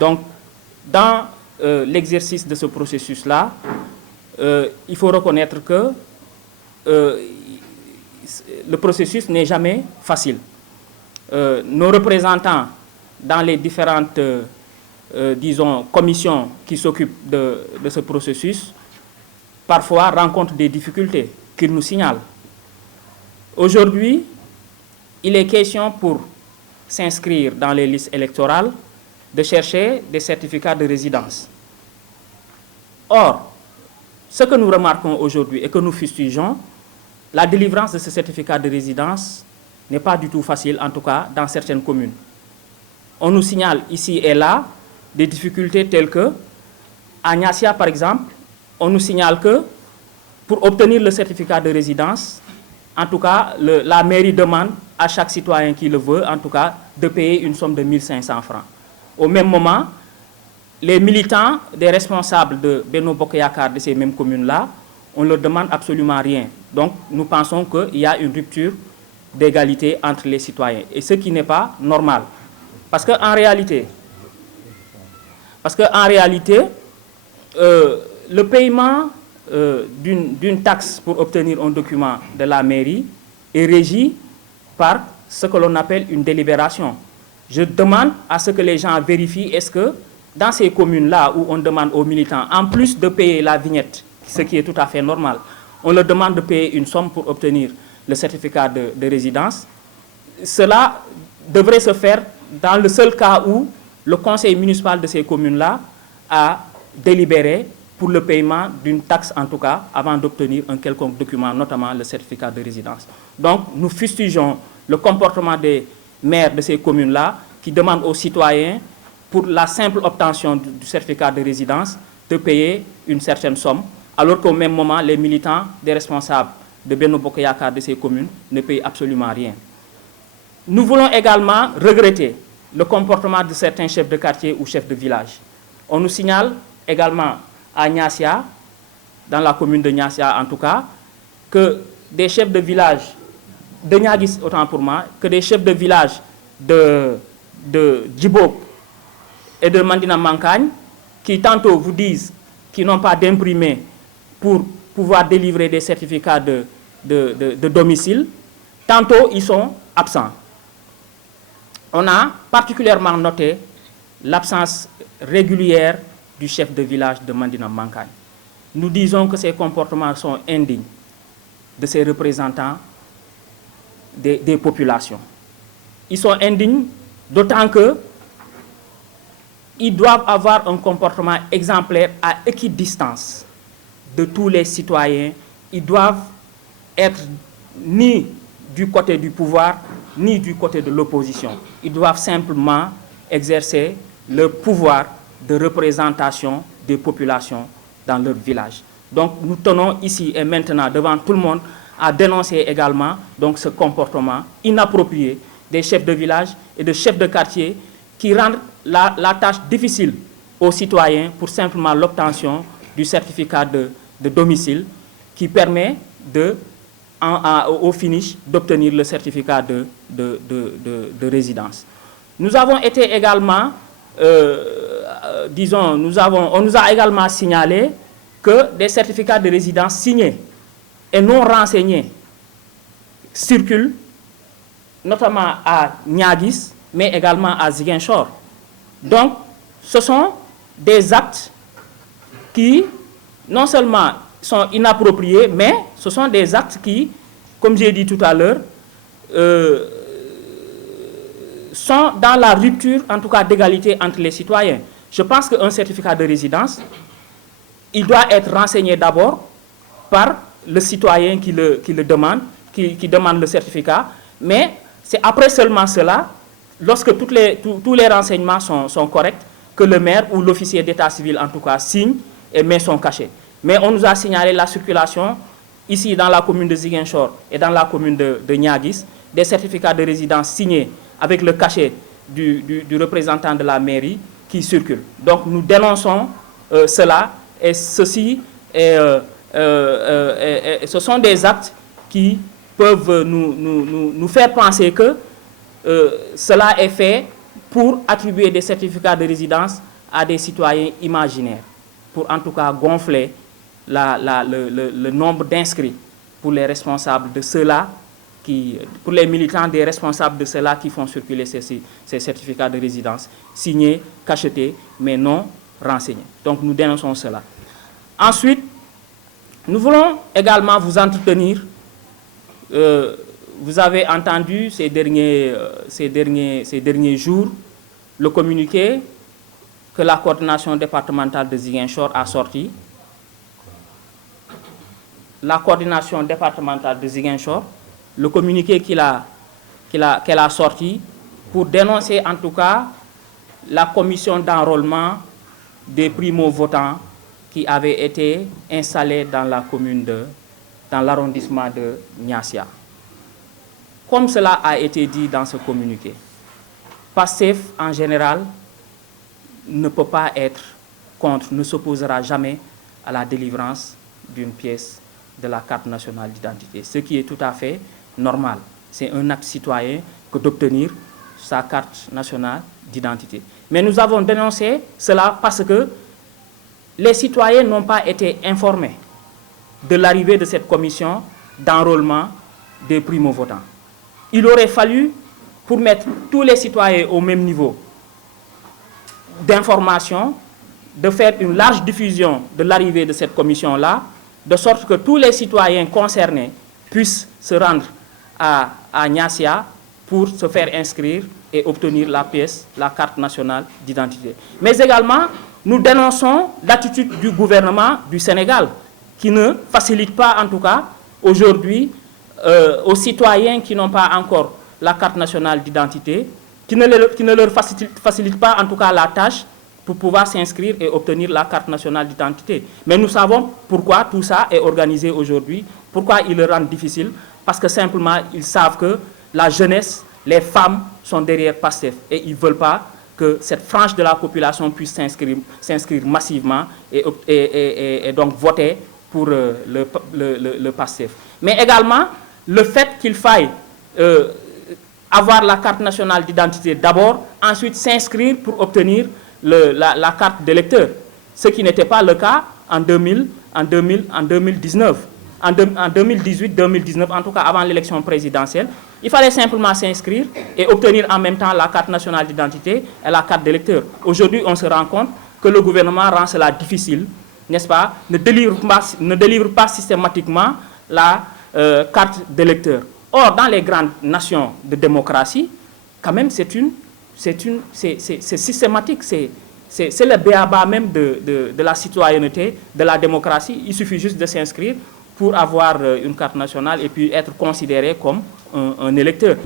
Donc, dans l'exercice de ce processus-là, il faut reconnaître que le processus n'est jamais facile. Nos représentants dans les différentes, disons, commissions qui s'occupent de ce processus, parfois rencontrent des difficultés qu'ils nous signalent. Aujourd'hui, il est question pour s'inscrire dans les listes électorales de chercher des certificats de résidence. Or, ce que nous remarquons aujourd'hui et que nous fustigeons, la délivrance de ce certificat de résidence n'est pas du tout facile, en tout cas dans certaines communes. On nous signale ici et là des difficultés telles que, à Niassia par exemple, on nous signale que pour obtenir le certificat de résidence, en tout cas, la mairie demande à chaque citoyen qui le veut, en tout cas, de payer une somme de 1 500 francs. Au même moment, les militants des responsables de Benno Bokk Yakaar de ces mêmes communes-là, on ne leur demande absolument rien. Donc, nous pensons qu'il y a une rupture d'égalité entre les citoyens, et ce qui n'est pas normal. Parce qu'en réalité, le paiement d'une taxe pour obtenir un document de la mairie est régi par ce que l'on appelle une délibération. Je demande à ce que les gens vérifient, est-ce que dans ces communes-là où on demande aux militants, en plus de payer la vignette, ce qui est tout à fait normal, on leur demande de payer une somme pour obtenir le certificat de résidence, cela devrait se faire dans le seul cas où le conseil municipal de ces communes-là a délibéré pour le paiement d'une taxe, en tout cas, avant d'obtenir un quelconque document, notamment le certificat de résidence. Donc, nous fustigeons le comportement des maires de ces communes-là qui demandent aux citoyens, pour la simple obtention du certificat de résidence, de payer une certaine somme, alors qu'au même moment, les militants des responsables de Benno Bokk Yakaar de ces communes ne payent absolument rien. Nous voulons également regretter le comportement de certains chefs de quartier ou chefs de village. On nous signale également à Niassia, dans la commune de Niassia en tout cas, que des chefs de village de Niaguis, autant pour moi, que des chefs de village de Djibok et de Mandina Mankagne, qui tantôt vous disent qu'ils n'ont pas d'imprimé pour pouvoir délivrer des certificats de domicile, tantôt ils sont absents. On a particulièrement noté l'absence régulière du chef de village de Mandina Mankagne. Nous disons que ces comportements sont indignes de ces représentants des populations. Ils sont indignes, d'autant que ils doivent avoir un comportement exemplaire à équidistance de tous les citoyens. Ils doivent être ni du côté du pouvoir, ni du côté de l'opposition. Ils doivent simplement exercer le pouvoir de représentation des populations dans leur village. Donc nous tenons ici et maintenant devant tout le monde à dénoncer également donc, ce comportement inapproprié des chefs de village et de chefs de quartier qui rendent la tâche difficile aux citoyens pour simplement l'obtention du certificat de domicile qui permet au finish d'obtenir le certificat de résidence. Nous avons été également, on nous a également signalé que des certificats de résidence signés et non renseignés circulent, notamment à Niaguis, mais également à Ziguinchor. Donc, ce sont des actes qui, non seulement sont inappropriés, mais ce sont des actes qui, comme j'ai dit tout à l'heure, sont dans la rupture, en tout cas, d'égalité entre les citoyens. Je pense qu'un certificat de résidence, il doit être renseigné d'abord par le citoyen qui le demande, qui demande le certificat, mais c'est après seulement cela, lorsque tous les renseignements sont corrects, que le maire ou l'officier d'état civil, en tout cas, signe et met son cachet. Mais on nous a signalé la circulation, ici dans la commune de Ziguinchor et dans la commune de Niaguis, des certificats de résidence signés avec le cachet du représentant de la mairie qui circulent. Donc nous dénonçons cela, et ceci ce sont des actes qui peuvent nous faire penser que cela est fait pour attribuer des certificats de résidence à des citoyens imaginaires, pour en tout cas gonfler le nombre d'inscrits pour les responsables de ceux-là, pour les militants des responsables de ceux-là qui font circuler ces certificats de résidence, signés, cachetés, mais non renseignés. Donc nous dénonçons cela. Ensuite, nous voulons également vous entretenir. Vous avez entendu ces derniers jours le communiqué que la coordination départementale de Ziguinchor a sorti. La coordination départementale de Ziguinchor, le communiqué qu'elle a sorti pour dénoncer en tout cas la commission d'enrôlement des primo-votants qui avait été installée dans dans l'arrondissement de Niassia. Comme cela a été dit dans ce communiqué, PASTEF en général ne peut pas être contre, ne s'opposera jamais à la délivrance d'une pièce de la carte nationale d'identité, ce qui est tout à fait normal. C'est un acte citoyen que d'obtenir sa carte nationale d'identité. Mais nous avons dénoncé cela parce que les citoyens n'ont pas été informés de l'arrivée de cette commission d'enrôlement des primo-votants. Il aurait fallu, pour mettre tous les citoyens au même niveau d'information, de faire une large diffusion de l'arrivée de cette commission-là, de sorte que tous les citoyens concernés puissent se rendre à Niassia pour se faire inscrire et obtenir la pièce, la carte nationale d'identité. Mais également, nous dénonçons l'attitude du gouvernement du Sénégal, qui ne facilite pas, en tout cas, aujourd'hui, aux citoyens qui n'ont pas encore la carte nationale d'identité, qui ne leur facilite pas, en tout cas, la tâche pour pouvoir s'inscrire et obtenir la carte nationale d'identité. Mais nous savons pourquoi tout ça est organisé aujourd'hui, pourquoi ils le rendent difficile, parce que simplement, ils savent que la jeunesse, les femmes sont derrière PASTEF et ils ne veulent pas que cette frange de la population puisse s'inscrire massivement et donc voter pour le PASTEF. Mais également, le fait qu'il faille avoir la carte nationale d'identité d'abord, ensuite s'inscrire pour obtenir la carte d'électeur, ce qui n'était pas le cas en 2019. En 2018-2019, en tout cas avant l'élection présidentielle, il fallait simplement s'inscrire et obtenir en même temps la carte nationale d'identité et la carte d'électeur. Aujourd'hui, on se rend compte que le gouvernement rend cela difficile, n'est-ce pas, ne délivre pas systématiquement la carte d'électeur. Or, dans les grandes nations de démocratie, quand même, c'est systématique, c'est le b.a.-ba même de la citoyenneté, de la démocratie. Il suffit juste de s'inscrire pour avoir une carte nationale et puis être considéré comme un électeur.